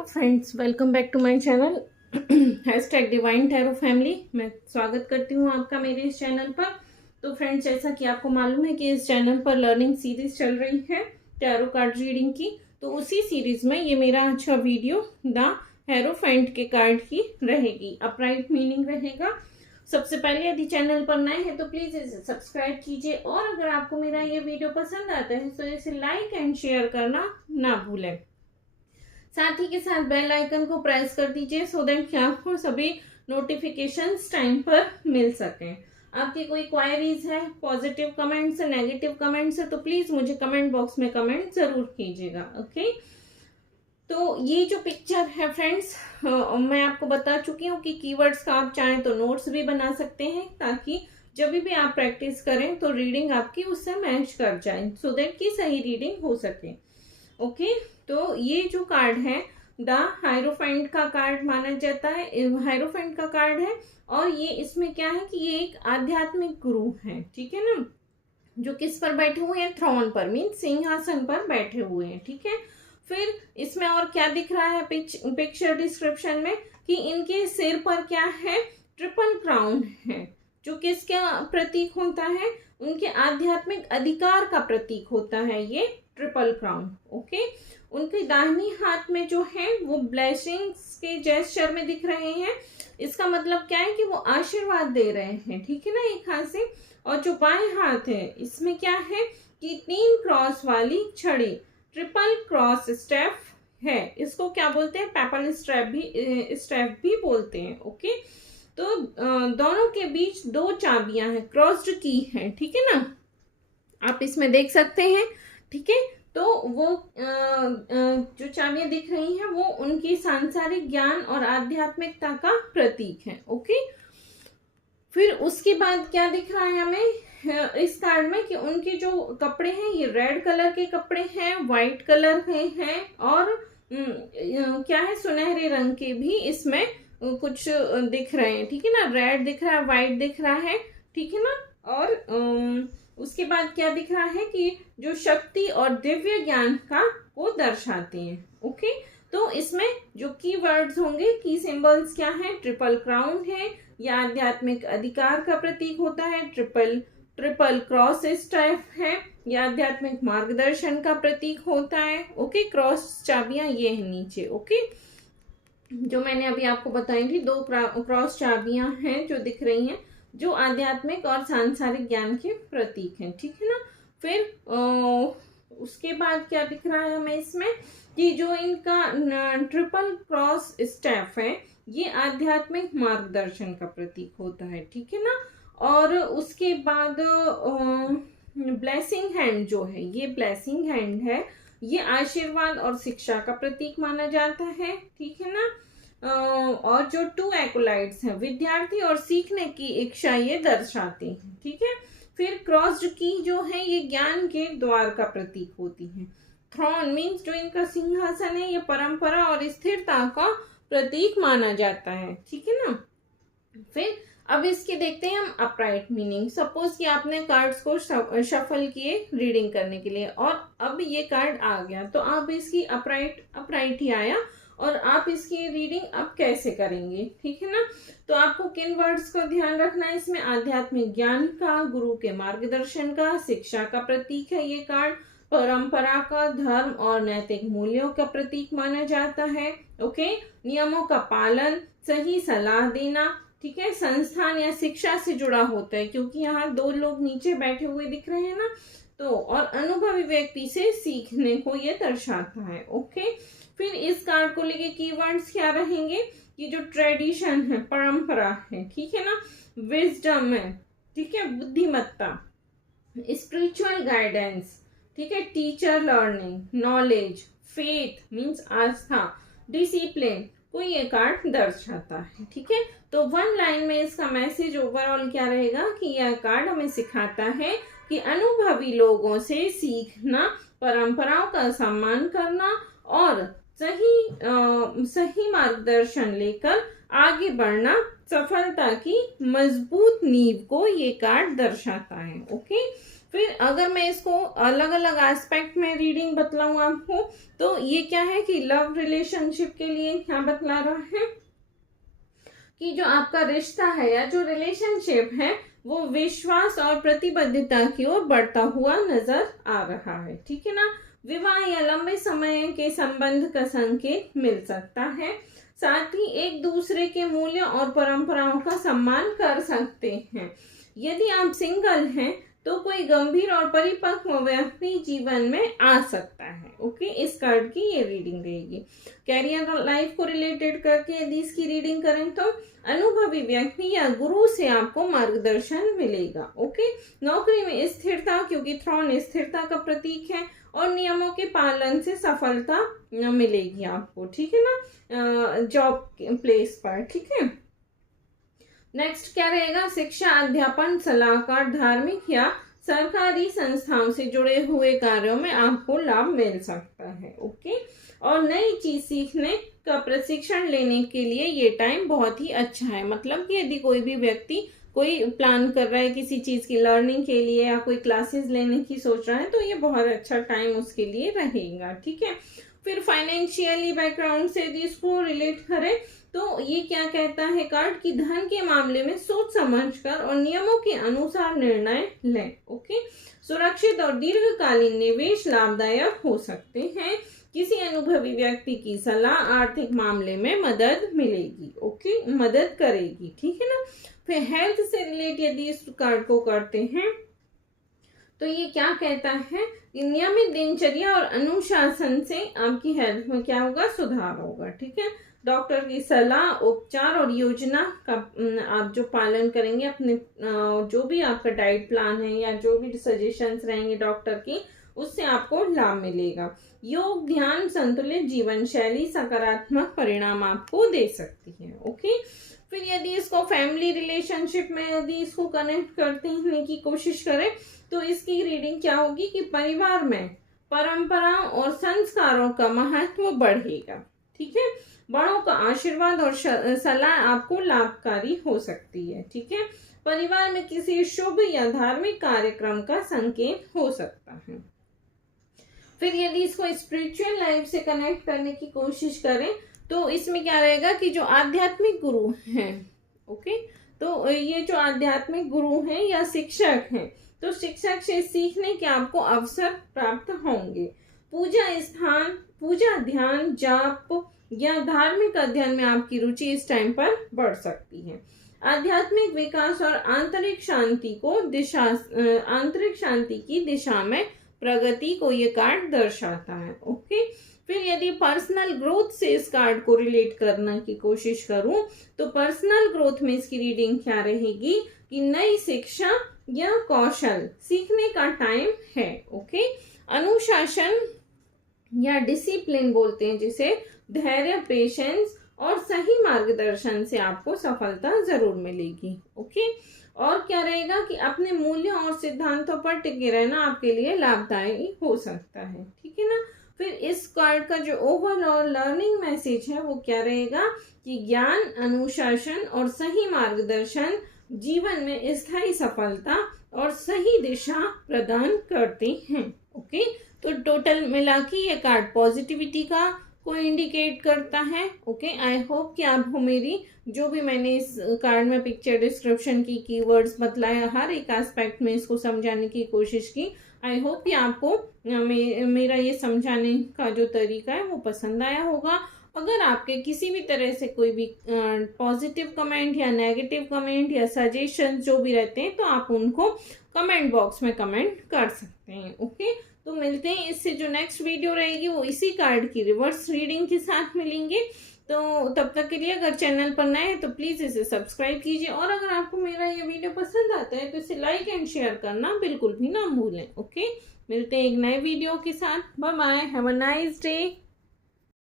Hello friends, welcome back to my channel hashtag divine tarot family. मैं स्वागत करती हूँ आपका मेरे इस चैनल पर। तो फ्रेंड्स, जैसा कि आपको मालूम है कि इस चैनल पर लर्निंग सीरीज चल रही है टैरो कार्ड रीडिंग की। तो उसी सीरीज में ये मेरा अच्छा वीडियो द हेरोफेंट के कार्ड की रहेगी, अपराइट मीनिंग रहेगा। सबसे पहले यदि चैनल पर नए हैं तो प्लीज इसे सब्सक्राइब कीजिए, और अगर आपको मेरा ये वीडियो पसंद आता है तो इसे लाइक एंड शेयर करना ना भूलें। साथ ही के साथ बेल आइकन को प्रेस कर दीजिए सो दैट कि आपको सभी नोटिफिकेशंस टाइम पर मिल सकें। आपकी कोई क्वायरीज है, पॉजिटिव कमेंट्स है, नेगेटिव कमेंट्स है, तो प्लीज मुझे कमेंट बॉक्स में कमेंट जरूर कीजिएगा। ओके, तो ये जो पिक्चर है फ्रेंड्स, मैं आपको बता चुकी हूँ कि कीवर्ड्स का आप चाहें तो नोट्स भी बना सकते हैं, ताकि जब भी आप प्रैक्टिस करें तो रीडिंग आपकी उससे मैच कर जाए, सो दैट कि सही रीडिंग हो सके। ओके, तो ये जो कार्ड है द हायरोफेंट का कार्ड माना जाता है, हायरोफेंट का कार्ड है। और ये इसमें क्या है कि ये एक आध्यात्मिक गुरु है, ठीक है ना, जो किस पर बैठे हुए हैं, थ्रोन पर, मीन सिंहासन पर बैठे हुए हैं, ठीक है। फिर इसमें और क्या दिख रहा है पिक्चर डिस्क्रिप्शन में कि इनके सिर पर क्या है, ट्रिपल क्राउन है, जो किसका प्रतीक होता है, उनके आध्यात्मिक अधिकार का प्रतीक होता है ये ट्रिपल क्राउन। ओके, उनके दाहिनी हाथ में जो है वो ब्लेसिंग्स के जेस्चर में दिख रहे हैं। इसका मतलब क्या है कि वो आशीर्वाद दे रहे हैं, ठीक है ना, एक हाथ से। और जो बाएं हाथ है इसमें क्या है कि 3 क्रॉस वाली छड़ी, ट्रिपल क्रॉस स्टेप है। इसको क्या बोलते हैं, पैपल स्टेप भी बोलते हैं। ओके, तो दोनों के बीच 2 चाबियां हैं, क्रॉस्ड की है, ठीक है ना, आप इसमें देख सकते हैं, ठीक है। तो वो जो चाबियां दिख रही हैं वो उनकी सांसारिक ज्ञान और आध्यात्मिकता का प्रतीक है। ओके, फिर उसके बाद क्या दिख रहा है हमें इस कार्ड में कि उनके जो कपड़े हैं ये रेड कलर के कपड़े हैं, व्हाइट कलर के हैं, और क्या है, सुनहरे रंग के भी इसमें कुछ दिख रहे हैं, ठीक है ना, रेड दिख रहा है, व्हाइट दिख रहा है, ठीक है ना। और उसके बाद क्या दिख रहा है कि जो शक्ति और दिव्य ज्ञान का को दर्शाते हैं। ओके, तो इसमें जो की वर्ड्स होंगे, की सिंबल्स क्या है, ट्रिपल क्राउन है, यह आध्यात्मिक अधिकार का प्रतीक होता है, ट्रिपल क्रॉस स्टेप है, यह आध्यात्मिक मार्गदर्शन का प्रतीक होता है। ओके, क्रॉस चाबियां ये है नीचे। ओके, जो मैंने अभी आपको बताई थी, 2 क्रॉस चाबियां हैं जो दिख रही हैं, जो आध्यात्मिक और सांसारिक ज्ञान के प्रतीक हैं, ठीक है ना। फिर उसके बाद क्या दिख रहा है हमें इसमें कि जो इनका ट्रिपल क्रॉस स्टेप है ये आध्यात्मिक मार्गदर्शन का प्रतीक होता है, ठीक है ना। और उसके बाद ब्लेसिंग हैंड जो है, ये ब्लेसिंग हैंड है, ये आशीर्वाद और शिक्षा का प्रतीक माना जाता है, ठीक है ना। और जो 2 एकोलाइट्स हैं, विद्यार्थी और सीखने की इच्छा, ये दर्शाते हैं, ठीक है। फिर क्रॉस्ड की जो है ये ज्ञान के द्वार का प्रतीक होती है। थ्रोन मीन्स जो इनका सिंहासन है, ये परंपरा और स्थिरता का प्रतीक माना जाता है, ठीक है ना। फिर अब इसके देखते हैं हम अपराइट मीनिंग। सपोज कि आपने कार्ड्स को शफल किए रीडिंग करने के लिए, और अब ये कार्ड आ गया, तो आप इसकी अपराइट ही आया, और आप इसकी रीडिंग अब कैसे करेंगे, ठीक है ना। तो आपको किन वर्ड्स को ध्यान रखना है इसमें, आध्यात्मिक ज्ञान का, गुरु के मार्गदर्शन का, शिक्षा का प्रतीक है ये कार्ड, परंपरा का, धर्म और नैतिक मूल्यों का प्रतीक माना जाता है। ओके, नियमों का पालन, सही सलाह देना, ठीक है, संस्थान या शिक्षा से जुड़ा होता है, क्योंकि यहाँ 2 लोग नीचे बैठे हुए दिख रहे हैं ना, तो और अनुभवी व्यक्ति से सीखने को ये दर्शाता है। ओके, फिर इस कार्ड को लेके कीवर्ड्स क्या रहेंगे कि जो ट्रेडिशन है, परंपरा है, ठीक है ना, विजडम है, ठीक है, बुद्धिमत्ता, स्पिरिचुअल गाइडेंस, ठीक है, teacher learning, knowledge, faith means आस्था, डिसिप्लिन को ये कार्ड दर्शाता है, ठीक है। तो 1 लाइन में इसका मैसेज ओवरऑल क्या रहेगा कि यह कार्ड हमें सिखाता है कि अनुभवी लोगों से सीखना, परंपराओं का सम्मान करना और सही मार्गदर्शन लेकर आगे बढ़ना सफलता की मजबूत नींव को ये कार्ड दर्शाता है। ओके, फिर अगर मैं इसको अलग अलग एस्पेक्ट में रीडिंग बतलाऊं आपको, तो ये क्या है कि लव रिलेशनशिप के लिए क्या बतला रहा है कि जो आपका रिश्ता है या जो रिलेशनशिप है वो विश्वास और प्रतिबद्धता की ओर बढ़ता हुआ नजर आ रहा है। ठीक है ना। विवाह या लंबे समय के संबंध का संकेत मिल सकता है। साथ ही एक दूसरे के मूल्यों और परंपराओं का सम्मान कर सकते हैं। यदि आप सिंगल हैं तो कोई गंभीर और परिपक्व व्यक्ति जीवन में आ सकता है। ओके, इस कार्ड की ये रीडिंग रहेगी। कैरियर और लाइफ को रिलेटेड करके यदि इसकी रीडिंग करें तो अनुभवी व्यक्ति या गुरु से आपको मार्गदर्शन मिलेगा। ओके, नौकरी में स्थिरता, क्योंकि थ्रोन स्थिरता का प्रतीक है, और नियमों के पालन से सफलता मिलेगी आपको। ठीक है ना, जॉब प्लेस पर। ठीक है। नेक्स्ट क्या रहेगा, शिक्षा, अध्यापन, सलाहकार, धार्मिक या सरकारी संस्थाओं से जुड़े हुए कार्यों में आपको लाभ मिल सकता है। ओके, और नई चीज सीखने का प्रशिक्षण लेने के लिए ये टाइम बहुत ही अच्छा है। मतलब कि यदि कोई भी व्यक्ति कोई प्लान कर रहा है किसी चीज की लर्निंग के लिए या कोई क्लासेस लेने की सोच रहा है, तो ये बहुत अच्छा टाइम उसके लिए रहेगा। ठीक है। फिर फाइनेंशियली बैकग्राउंड से यदि इसको रिलेट करें तो ये क्या कहता है कार्ड कि धन के मामले में सोच समझकर और नियमों के अनुसार निर्णय लें। ओके, सुरक्षित और दीर्घकालीन निवेश लाभदायक हो सकते हैं। किसी अनुभवी व्यक्ति की सलाह आर्थिक मामले में मदद मिलेगी। ओके, मदद करेगी। ठीक है ना। फिर हेल्थ से रिलेट यदि इस कार्ड को करते हैं तो ये क्या कहता है, नियमित दिनचर्या और अनुशासन से आपकी हेल्थ में क्या होगा, सुधार होगा। ठीक है। डॉक्टर की सलाह, उपचार और योजना का आप जो पालन करेंगे, अपने जो भी आपका डाइट प्लान है या जो भी सजेशंस रहेंगे डॉक्टर की, उससे आपको लाभ मिलेगा। योग, ध्यान, संतुलित जीवन शैली सकारात्मक परिणाम आपको दे सकती है। ओके, फिर यदि इसको फैमिली रिलेशनशिप में यदि इसको कनेक्ट करने की कोशिश करें तो इसकी रीडिंग क्या होगी कि परिवार में परंपराओं और संस्कारों का महत्व बढ़ेगा। ठीक है। बड़ों का आशीर्वाद और सलाह आपको लाभकारी हो सकती है। ठीक है। परिवार में किसी शुभ या धार्मिक कार्यक्रम का संकेत हो सकता है। फिर यदि इसको स्पिरिचुअल लाइफ से कनेक्ट करने की कोशिश करें तो इसमें क्या रहेगा कि जो आध्यात्मिक गुरु हैं, ओके, तो ये जो आध्यात्मिक गुरु हैं या शिक्षक हैं, तो शिक्षक से सीखने के आपको अवसर प्राप्त होंगे। पूजा स्थान, पूजा, ध्यान, जाप या धार्मिक अध्ययन में आपकी रुचि इस टाइम पर बढ़ सकती है। आध्यात्मिक विकास और आंतरिक शांति की दिशा में प्रगति को ये कार्ड दर्शाता है। ओके, फिर यदि पर्सनल ग्रोथ से इस कार्ड को रिलेट करने की कोशिश करूं तो पर्सनल ग्रोथ में इसकी रीडिंग क्या रहेगी कि नई शिक्षा या कौशल सीखने का टाइम है। ओके, अनुशासन या डिसिप्लिन बोलते हैं जिसे, धैर्य, पेशेंस और सही मार्गदर्शन से आपको सफलता जरूर मिलेगी। ओके, और क्या रहेगा कि अपने मूल्यों और सिद्धांतों पर टिके रहना आपके लिए लाभदायी हो सकता है। ठीक है ना। फिर इस कार्ड का जो ओवरऑल लर्निंग मैसेज है वो क्या रहेगा कि ज्ञान, अनुशासन और सही मार्गदर्शन जीवन में स्थायी सफलता और सही दिशा प्रदान करते हैं। ओके, तो टोटल मिला के ये कार्ड पॉजिटिविटी का को इंडिकेट करता है। ओके, आई होप कि आपको मेरी जो भी मैंने इस कार्ड में पिक्चर डिस्क्रिप्शन की कीवर्ड्स बतलाया, हर एक एस्पेक्ट में इसको समझाने की कोशिश की, आई होप कि आपको मेरा ये समझाने का जो तरीका है वो पसंद आया होगा। अगर आपके किसी भी तरह से कोई भी पॉजिटिव कमेंट या नेगेटिव कमेंट या सजेशन जो भी रहते हैं तो आप उनको कमेंट बॉक्स में कमेंट कर सकते हैं। ओके, तो मिलते हैं इससे जो नेक्स्ट वीडियो रहेगी वो इसी कार्ड की रिवर्स रीडिंग के साथ मिलेंगे। तो तब तक के लिए अगर चैनल पर नए हैं तो प्लीज इसे सब्सक्राइब कीजिए, और अगर आपको मेरा ये वीडियो पसंद आता है तो इसे लाइक एंड शेयर करना बिल्कुल भी ना भूलें। ओके, मिलते हैं एक नए वीडियो के साथ। Bye bye, have a nice day.